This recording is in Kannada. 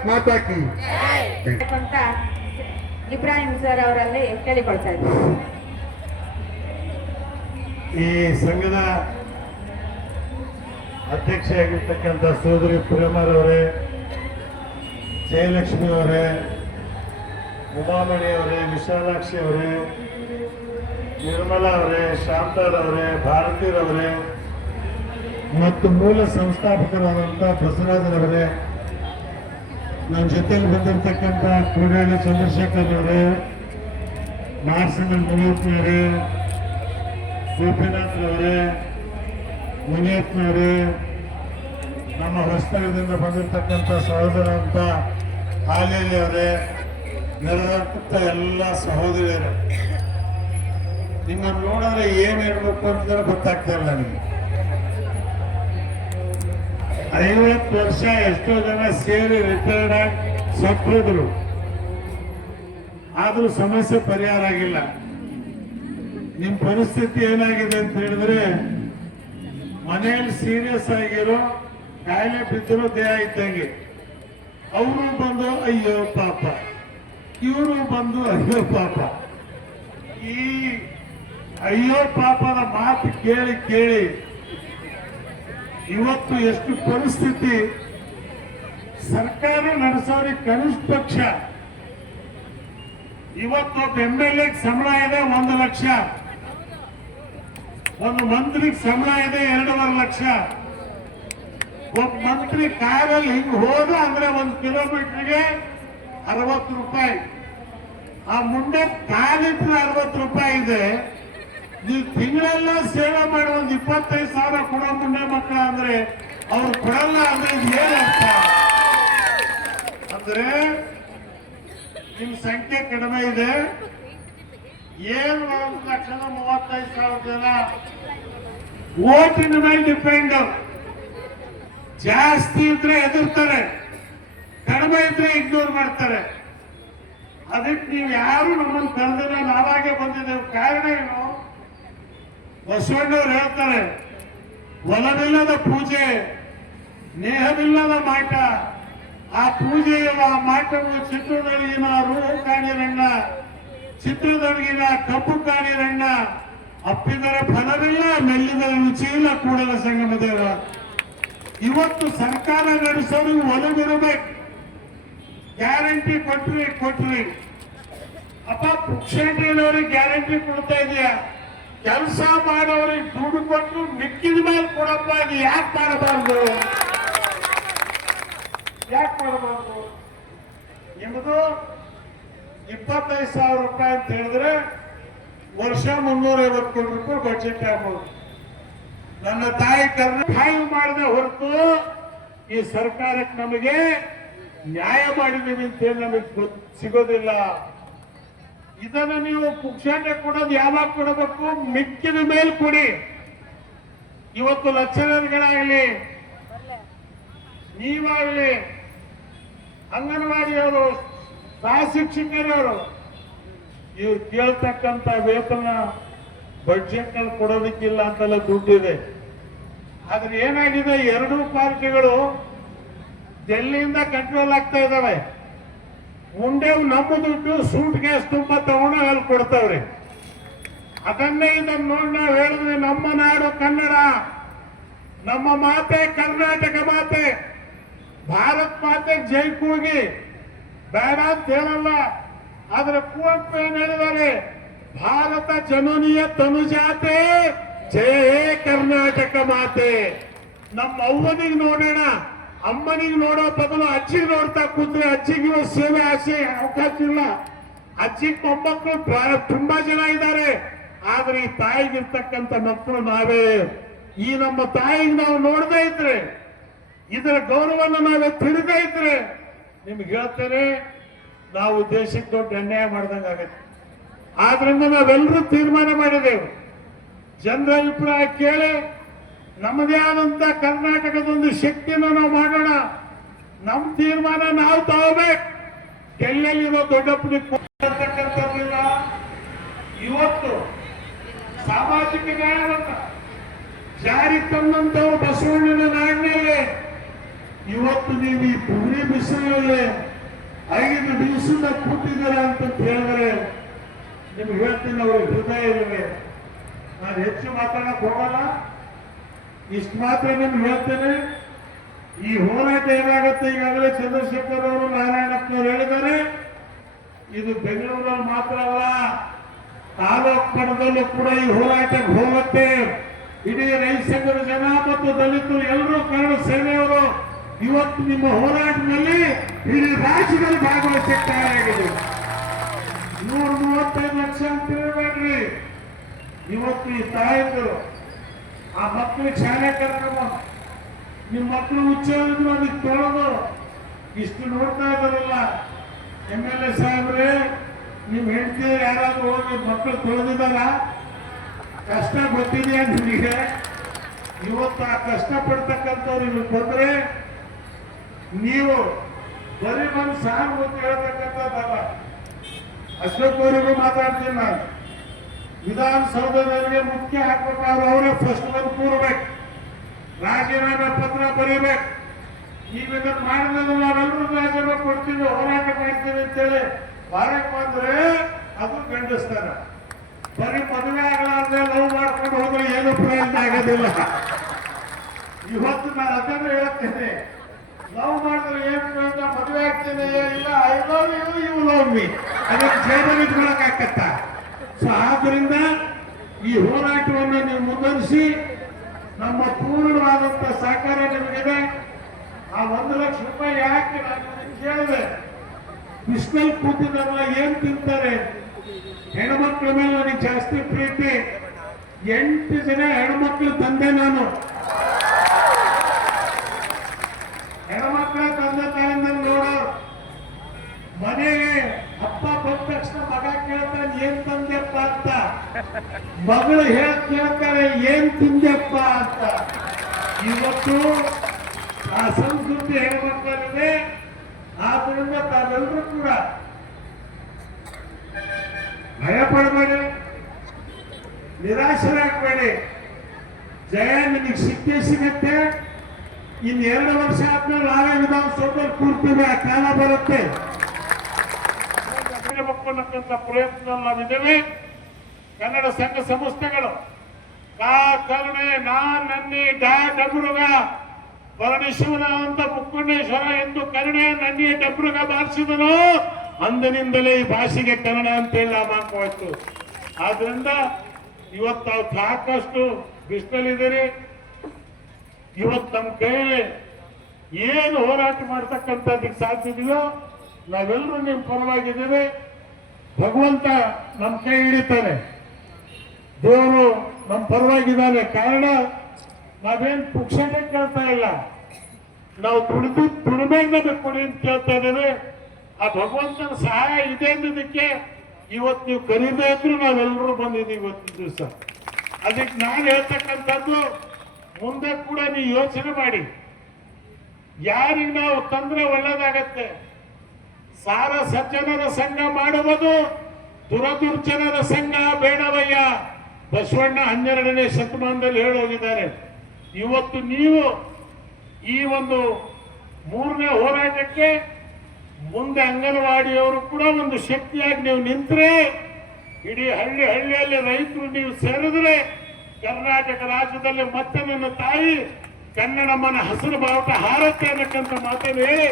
ಭಾರತ್ ಮಾತಾ ಕಿ ಅಂತ ಇಬ್ರಾಹಿಂ ಸರ್ ಅವರಲ್ಲಿ ಕೇಳಿಕೊಳ್ತಾ ಇದ್ದಾರೆ. ಈ ಸಂಘದ ಅಧ್ಯಕ್ಷೆಯಾಗಿರ್ತಕ್ಕಂಥ ಸೋದರಿ ಪ್ರೇಮರವರೇ, ಜಯಲಕ್ಷ್ಮಿ ಅವರೇ, ಉಮಾಮಣಿ ಅವರೇ, ವಿಶಾಲಾಕ್ಷಿ ಅವರೇ, ನಿರ್ಮಲಾ ಅವರೇ, ಶಾಂತಾರವರೇ, ಭಾರತೀರವರೇ ಮತ್ತು ಮೂಲ ಸಂಸ್ಥಾಪಕರಾದಂಥ ಬಸವರಾಜರವರೇ, ನನ್ನ ಜೊತೆಯಲ್ಲಿ ಬಂದಿರತಕ್ಕಂಥ ಕೋಡಳ್ಳಿ ಚಂದ್ರಶೇಖರ್ ಅವರೇ, ಮಾರ್ಸಂಗ ಮುನಿಯಪ್ಪನವರೇ, ಗೋಪಿನಾಥ್ರವರೇ, ಮುನಿಯಪ್ಪನವರೇ, ನಮ್ಮ ಹೊಸನಗರದಿಂದ ಬಂದಿರತಕ್ಕಂಥ ಸಹೋದರ ಅಂತ ಹಾಲೇಲಿ ಅವರೇ, ನೆರೆದಂಥ ಎಲ್ಲ ಸಹೋದರಿಯರೇ, ನಿಮ್ಮನ್ನು ನೋಡಿದ್ರೆ ಏನು ಹೇಳ್ಬೇಕು ಅಂತ ಗೊತ್ತಾಗ್ತಾ ಇಲ್ಲ ನನಗೆ. 50 ವರ್ಷ ಎಷ್ಟೋ ಜನ ಸೇರಿ ರಿಟೈರ್ಡ್ ಆಗಿ ಸತ್ತೋದ್ರು, ಆದ್ರೂ ಸಮಸ್ಯೆ ಪರಿಹಾರ ಆಗಿಲ್ಲ. ನಿಮ್ ಪರಿಸ್ಥಿತಿ ಏನಾಗಿದೆ ಅಂತ ಹೇಳಿದ್ರೆ, ಮನೆಯಲ್ಲಿ ಸೀರಿಯಸ್ ಆಗಿರೋ ಕಾಯಿಲೆ ಬಿದ್ದಿರೋ ದೇಹ ಇದ್ದಂಗೆ, ಅವರು ಬಂದು ಅಯ್ಯೋ ಪಾಪ, ಇವರು ಬಂದು ಅಯ್ಯೋ ಪಾಪ. ಈ ಅಯ್ಯೋ ಪಾಪದ ಮಾತು ಕೇಳಿ ಕೇಳಿ ಇವತ್ತು ಎಷ್ಟು ಪರಿಸ್ಥಿತಿ. ಸರ್ಕಾರ ನಡೆಸೋರಿಗೆ ಕನಿಷ್ಠ ಪಕ್ಷ ಇವತ್ತು MLA ಸಂಬಳ ಇದೆ 1 ಲಕ್ಷ, ಒಂದು ಮಂತ್ರಿಗೆ ಸಂಬಳ ಇದೆ 2.5 ಲಕ್ಷ. ಒಬ್ಬ ಮಂತ್ರಿ ಕಾರಲ್ಲಿ ಹಿಂಗ್ ಹೋದ ಅಂದ್ರೆ 1 ಕಿಲೋಮೀಟರ್ಗೆ 60 ರೂಪಾಯಿ. ಆ ಮುಂದೆ ಕಾಲಿಟ್ರೆ 60 ರೂಪಾಯಿ ಇದೆ. ನೀವು ತಿಂಗಳೆಲ್ಲ ಸೇವೆ ಮಾಡಿ 25,000 ಕೊಡೋ ಮುಂಡೆ ಮಕ್ಕಳ ಅಂದ್ರೆ ಅವ್ರು ಕೊಡಲ್ಲ ಅಂದ್ರೆ ಏನರ್ಥ ಅಂದ್ರೆ ನಿಮ್ ಸಂಖ್ಯೆ ಕಡಿಮೆ ಇದೆ. ಏನು 1,35,000 ಜನ ಓಟಿನ ಮೇಲೆ ಡಿಪೆಂಡ್. ಜಾಸ್ತಿ ಇದ್ರೆ ಎದುರ್ತಾರೆ, ಕಡಿಮೆ ಇದ್ರೆ ಇಗ್ನೋರ್ ಮಾಡ್ತಾರೆ. ಅದಕ್ಕೆ ನೀವು ಯಾರು ನಮ್ಮನ್ನು ಕರೆದಿಲ್ಲ, ನಾವಾಗೆ ಬಂದಿದ್ದೇವೆ. ಕಾರಣ ಏನು? ಬಸವಣ್ಣವ್ರು ಹೇಳ್ತಾರೆ, ಒಲವಿಲ್ಲದ ಪೂಜೆ, ನೇಹವಿಲ್ಲದ ಮಾಟ. ಆ ಪೂಜೆಯ ಮಾಟವು ಚಿತ್ರದೊಳಗಿನ ರೂಹು ಕಾಣಿರಣ್ಣ, ಚಿತ್ರದೊಳಗಿನ ಕಪ್ಪು ಕಾಣಿರಣ್ಣ. ಅಪ್ಪಿದರೆ ಫಲವಿಲ್ಲ, ಮೆಲ್ಲಿದರೆ ರುಚಿ ಇಲ್ಲ, ಕೂಡಲ ಸಂಗಮ ದೇವ. ಇವತ್ತು ಸರ್ಕಾರ ನಡೆಸೋರಿಗೆ ಒಲವಿರಬೇಕು. ಗ್ಯಾರಂಟಿ ಕೊಟ್ರಿ ಅಪ್ಪ, ಪುಕ್ಷೇಟಿನವ್ರಿಗೆ ಗ್ಯಾರಂಟಿ ಕೊಡ್ತಾ ಇದೆಯಾ? ಕೆಲಸ ಮಾಡೋರಿಗೆ ದುಡ್ಡು ಕೊಟ್ಟು ಮಿಕ್ಕಿದ ಮೇಲೆ ಕೊಡಪ್ಪ. ಅದು ಯಾಕೆ ಮಾಡಬಾರ್ದು? ನಿಮ್ಮದು 25,000 ರೂಪಾಯಿ ಅಂತ ಹೇಳಿದ್ರೆ ವರ್ಷ 350 ಕೋಟಿ ರೂಪಾಯಿ ಬಜೆಟ್ ಆಗ್ಬೋದು. ನನ್ನ ತಾಯಿ ಕಾಯಿ ಮಾಡದೆ ಹೊರತು ಈ ಸರ್ಕಾರಕ್ಕೆ ನಮಗೆ ನ್ಯಾಯ ಮಾಡಿದೀವಿ ಅಂತ ಹೇಳಿ ನಮಗೆ ಸಿಗೋದಿಲ್ಲ. ಇದನ್ನು ನೀವು ಪುಕ್ಷಾಟೆ ಕೊಡೋದು ಯಾವಾಗ ಕೊಡಬೇಕು? ಮಿಕ್ಕಿದ ಮೇಲೆ ಕೊಡಿ. ಇವತ್ತು ಲೆಕ್ಚರರ್ಗಳಾಗಲಿ, ನೀವಾಗಲಿ, ಅಂಗನವಾಡಿಯವರು, ಸಹ ಶಿಕ್ಷಕರವರು, ಇವ್ರು ಕೇಳ್ತಕ್ಕಂಥ ವೇತನ ಬಡ್ಜೆಟ್ ನಲ್ಲಿ ಕೊಡೋದಕ್ಕಿಲ್ಲ ಅಂತೆಲ್ಲ ದುಡ್ಡಿದೆ. ಆದ್ರೆ ಏನಾಗಿದೆ, 2 ಪಾರ್ಟಿಗಳು ಡೆಲ್ಲಿಯಿಂದ ಕಂಟ್ರೋಲ್ ಆಗ್ತಾ ಇದಾವೆ. ಮುಂದೆ ನಮ್ಮ ದುಡ್ಡು ಸೂಟ್ ಕೇಸ್ ತುಂಬಾ ತಗೊಂಡು ಅಲ್ಲಿ ಕೊಡ್ತಾವ್ರಿ. ಅದನ್ನೇ ಇದನ್ನು ನೋಡಿ ನಾವು ಹೇಳಿದ್ವಿ, ನಮ್ಮ ನಾಡು ಕನ್ನಡ, ನಮ್ಮ ಮಾತೆ ಕರ್ನಾಟಕ ಮಾತೆ, ಭಾರತ್ ಮಾತೆ ಜೈ ಕೂಗಿ ಬೇಡ ಅಂತ ಹೇಳಲ್ಲ. ಆದ್ರೆ ಕುವೆಂಪು ಏನ್ ಹೇಳಿದ್ದಾರೆ? ಭಾರತ ಜನನೀಯ ತನುಜಾತೆ, ಜಯ ಕರ್ನಾಟಕ ಮಾತೆ. ನಮ್ಮ ಅವ್ವನಿಗೆ ನೋಡೋಣ, ಅಮ್ಮನಿಗೆ ನೋಡೋ ಬದಲು ಅಜ್ಜಿಗೆ ನೋಡ್ತಾ ಕೂತ್ರೆ ಅಜ್ಜಿಗೆ ಸೇವೆ ಆಸೆ ಅವಕಾಶ ಇಲ್ಲ. ಅಜ್ಜಿಗೆ ಮೊಮ್ಮಕ್ಕಳು ತುಂಬಾ ಜನ ಇದ್ದಾರೆ, ಆದ್ರೆ ಈ ತಾಯಿಗಿರ್ತಕ್ಕಂಥ ಮಕ್ಕಳು ನಾವೇ. ಈ ನಮ್ಮ ತಾಯಿಗೆ ನಾವು ನೋಡದೇ ಇದ್ರೆ, ಇದರ ಗೌರವವನ್ನು ನಾವೇ ತಿಳಿದೇ ಇದ್ರೆ, ನಿಮ್ಗೆ ಹೇಳ್ತೇನೆ, ನಾವು ದೇಶಕ್ಕೆ ದೊಡ್ಡ ಅನ್ಯಾಯ ಮಾಡ್ದಂಗಾಗತ್ತೆ. ಆದ್ರಿಂದ ನಾವೆಲ್ಲರೂ ತೀರ್ಮಾನ ಮಾಡಿದೆವು, ಜನರ ಅಭಿಪ್ರಾಯ ಕೇಳಿ ನಮ್ಮದೇ ಆದಂತ ಕರ್ನಾಟಕದೊಂದು ಶಕ್ತಿಯನ್ನು ನಾವು ಮಾಡೋಣ. ನಮ್ಮ ತೀರ್ಮಾನ ನಾವು ತಗೋಬೇಕು. ಎಲ್ಲೆಲ್ಲಿರೋ ದೊಡ್ಡಪ್ಪನಿಲ್ಲ. ಇವತ್ತು ಸಾಮಾಜಿಕ ನ್ಯಾಯವನ್ನು ಜಾರಿ ತಂದಂತವರು ಬಸವಣ್ಣನ ನಾಡಿನಲ್ಲಿ ಇವತ್ತು ನೀವು ಈ ಪುರಿ ಬಿಸಿಲಲ್ಲಿ 5 ದಿವಸದಿಂದ ಕೂತಿದ್ದೀರ ಅಂತ ಹೇಳಿದ್ರೆ ನಿಮ್ಗೆ ಹೇಳ್ತೀನಿ, ಅವ್ರಿಗೆ ಹೃದಯ ಇರುವೆ. ನಾನು ಹೆಚ್ಚು ಮಾತಾಡಕ್ ಹೋಗಲ್ಲ, ಇಷ್ಟು ಮಾತ್ರ ನಿಮ್ಗೆ ಹೇಳ್ತೇನೆ. ಈ ಹೋರಾಟ ಏನಾಗುತ್ತೆ, ಈಗಾಗಲೇ ಚಂದ್ರಶೇಖರ್ ಅವರು, ನಾರಾಯಣಪ್ಪನವರು ಹೇಳಿದ್ದಾರೆ, ಇದು ಬೆಂಗಳೂರಲ್ಲಿ ಮಾತ್ರ ಅಲ್ಲ, ತಾಲೂಕು ಮಟ್ಟದಲ್ಲೂ ಕೂಡ ಈ ಹೋರಾಟಕ್ಕೆ ಹೋಗುತ್ತೆ. ಇಡೀ ರೈತ ಸಂಘದ ಜನ ಮತ್ತು ದಲಿತರು ಎಲ್ಲರೂ ಕನ್ನಡ ಸೇನೆಯವರು ಇವತ್ತು ನಿಮ್ಮ ಹೋರಾಟದಲ್ಲಿ ಇಡೀ ರಾಜ್ಯದಲ್ಲಿ ಭಾಗವಹಿಸಕ್ಕೆ ತಯಾರಾಗಿದೆ. 135 ಲಕ್ಷ ಅಂತ ಹೇಳ್ಬೇಡ್ರಿ. ಇವತ್ತು ಈ ತಾಯಂದರು ಆ ಮಕ್ಕಳಿಗೆ ಶಾಲೆ ಕರ್ಕೊಂಡು ನಿಮ್ಮ ಮಕ್ಕಳು ಹುಚ್ಚೋದಿದ್ರು ಅದಕ್ಕೆ ತೊಳೆದು ಇಷ್ಟು ನೋಡ್ತಾ ಇದ್ದಾರಲ್ಲ. MLA ಸಾಹೇಬ್ರೆ, ನಿಮ್ ಹೆಂಡತಿ ಯಾರಾದ್ರೂ ಹೋಗಿ ಮಕ್ಕಳು ತೊಳೆದಿದ್ದಾರ? ಕಷ್ಟ ಗೊತ್ತಿದೆಯಾ ನಿಮಗೆ? ಇವತ್ತು ಆ ಕಷ್ಟ ಪಡ್ತಕ್ಕಂಥವ್ರು ಇಲ್ಲಿ ಬಂದ್ರೆ ನೀವು ಬರೀ ಬಂದು ಸಾರು ಗೊತ್ತು ಹೇಳ್ತಕ್ಕಂಥದ್ದಲ್ಲ. ಅಶೋಕ್ ಅವರಿಗೂ ಮಾತಾಡ್ತೀನಿ ನಾನು. ವಿಧಾನಸೌಧದವರಿಗೆ ಮುಖ್ಯ ಹಾಕ್ಬೇಕಾದ್ರೆ ಅವರೇ ಫಸ್ಟ್ ಬಂದು ಕೂರ್ಬೇಕು, ರಾಜೀನಾಮೆ ಪತ್ರ ಬರೀಬೇಕು. ನೀವು ಇದನ್ನು ಮಾಡಿದ್ರೆ ನಾವೆಲ್ಲರೂ ರಾಜೀನಾಮೆ ಕೊಡ್ತೀವಿ, ಹೋರಾಟ ಮಾಡ್ತೀವಿ ಅಂತೇಳಿ ಹೊರಗೆ ಬಂದ್ರೆ ಅದು ಗಂಡಿಸ್ತಾರೆ. ಬರೀ ಮದುವೆ ಆಗಲಾರ್ದೆ ಲವ್ ಮಾಡ್ಕೊಂಡು ಹೋದ್ರೆ ಏನು ಪ್ರಯೋಜನ ಆಗೋದಿಲ್ಲ. ಇವತ್ತು ನಾನು ಅದನ್ನು ಹೇಳ್ತೇನೆ, ಲವ್ ಮಾಡಿದ್ರೆ ಏನು ಪ್ರಯೋಜನ? ಮದುವೆ ಆಗ್ತೇನೆ ಇಲ್ಲ, I love you, you love me, ಅದಕ್ಕೆ ಜೇಬಲ್ಲಿ ಇಟ್ಕೊಳಕ್ಕಾಗತ್ತ. ಸೊ ಆದ್ರಿಂದ ಈ ಹೋರಾಟವನ್ನು ನೀವು ಮುಂದುವರಿಸಿ, ನಮ್ಮ ಪೂರ್ಣವಾದಂತ ಸಹಕಾರ ನಿಮಗಿದೆ. ಆ 1 ಲಕ್ಷ ರೂಪಾಯಿ ಯಾಕೆ ನಾನು ಕೇಳಿದೆ, ಬಿಸಿಲಲ್ಲಿ ಕೂತಿದ್ದಲ್ಲ ಏನ್ ತಿಂತಾರೆ? ಹೆಣ್ಮಕ್ಳ ಮೇಲೆ ನನಗೆ ಜಾಸ್ತಿ ಪ್ರೀತಿ. 8 ಜನ ಹೆಣ್ಮಕ್ಳು ತಂದೆ ನಾನು. ಹೆಣ್ಮಕ್ಳ ತಂದೆ ತಾಯಿನಲ್ಲಿ ನೋಡೋರು. ಮನೆಗೆ ಅಪ್ಪ ಬಂದ ತಕ್ಷಣ ಮಗ ಕೇಳ್ತಾನೆ ಏನ್ ತಂದೆಪ್ಪ ಅಂತ, ಮಗಳು ಕೇಳ್ತಾರೆ ಏನ್ ತಿಂದೆಪ್ಪ ಅಂತ. ಇವತ್ತು ಆ ಸಂಸ್ಕೃತಿ ಹೆಣ್ಮಕ್ಳಲ್ಲಿದೆ. ಆದ್ರಿಂದ ತಾವೆಲ್ಲರೂ ಕೂಡ ಭಯ ಪಡಬೇಡಿ, ನಿರಾಶರಾಗಬೇಡಿ. ಜಯ ನಿಮಗೆ ಸಿಕ್ಕೇ ಸಿಗತ್ತೆ. ಇನ್ನು 2 ವರ್ಷ ಆದ್ಮೇಲೆ ನಾವೇ ವಿಧಾನಸೌಧದಲ್ಲಿ ಕೂರ್ತೀವಿ, ಆ ಕಾಲ ಬರುತ್ತೆ. ಮಕ್ಕಳಕ್ಕಂತ ಪ್ರಯತ್ನ ನಾವಿದ್ದೇವೆ. ಕನ್ನಡ ಸಂಘ ಸಂಸ್ಥೆಗಳು ಕಾ ಕರುಣೆ ನಾ ನನ್ನಿ ಡಾ ಡಬ್ರುಗ ಪರಮೇಶ್ವರ ಅಂತ ಮುಕ್ಕುಂಡೇಶ್ವರ ಎಂದು ಕನ್ನಡ ನನ್ನಿ ಡಬ್ರುಗ ಬಾರಿಸಿದನು. ಅಂದಿನಿಂದಲೇ ಈ ಭಾಷೆಗೆ ಕನ್ನಡ ಅಂತೇಳಿ ನಾಮಕವಾಯ್ತು. ಆದ್ರಿಂದ ಇವತ್ತು ತಾವು ಸಾಕಷ್ಟು ಬಿಸಿಲಿದ್ದೀರಿ. ಇವತ್ತು ನಮ್ಮ ಕೈಯಲ್ಲಿ ಏನು ಹೋರಾಟ ಮಾಡ್ತಕ್ಕಂಥದ್ದಕ್ಕೆ ಸಾಧ್ಯದೆಯೋ ನಾವೆಲ್ಲರೂ ನಿಮ್ಮ ಪರವಾಗಿದ್ದೇವೆ. ಭಗವಂತ ನಮ್ಮ ಕೈ ಹಿಡಿತಾನೆ, ದೇವರು ನಮ್ಮ ಪರವಾಗಿದ್ದಾನೆ. ಕಾರಣ ನಾವೇನು ಪುಕ್ಷಟೆ ಕೇಳ್ತಾ ಇಲ್ಲ, ನಾವು ದುಡಿಮೆ ನಮಗೆ ಕೊಡಿ ಅಂತ ಕೇಳ್ತಾ ಇದ್ದೇವೆ. ಆ ಭಗವಂತನ ಸಹಾಯ ಇದೆ ಅನ್ನೋದಕ್ಕೆ ಇವತ್ತು ನೀವು ಕರೀದೇ ಇದ್ರು ನಾವೆಲ್ಲರೂ ಬಂದಿದ್ದೀವಿ ಇವತ್ತಿನ ದಿವಸ. ಅದಕ್ಕೆ ನಾನು ಹೇಳ್ತಕ್ಕಂಥದ್ದು, ಮುಂದೆ ಕೂಡ ನೀವು ಯೋಚನೆ ಮಾಡಿ, ಯಾರಿಗೆ ನಾವು ತಂದ್ರೆ ಒಳ್ಳೇದಾಗತ್ತೆ. ಸಾರ ಸಜ್ಜನರ ಸಂಘ ಮಾಡುವುದು, ದುರದುರ್ಜನರ ಸಂಘ ಬೇಡವಯ್ಯ. ಬಸವಣ್ಣ 12ನೇ ಶತಮಾನದಲ್ಲಿ ಹೇಳೋಗಿದ್ದಾರೆ. ಇವತ್ತು ನೀವು ಈ ಒಂದು 3ನೇ ಹೋರಾಟಕ್ಕೆ ಮುಂದೆ ಅಂಗನವಾಡಿಯವರು ಕೂಡ ಒಂದು ಶಕ್ತಿಯಾಗಿ ನೀವು ನಿಂತರೆ, ಇಡೀ ಹಳ್ಳಿಯಲ್ಲಿ ರೈತರು ನೀವು ಸೇರಿದ್ರೆ, ಕರ್ನಾಟಕ ರಾಜ್ಯದಲ್ಲಿ ಮತ್ತೆ ನನ್ನ ತಾಯಿ ಕನ್ನಡಮ್ಮನ ಹಸಿರು ಬಾವುಟ ಹಾರತ್ತೆ ಅನ್ನಕ್ಕಂತ ಮಾತನ್ನು ಹೇಳಿ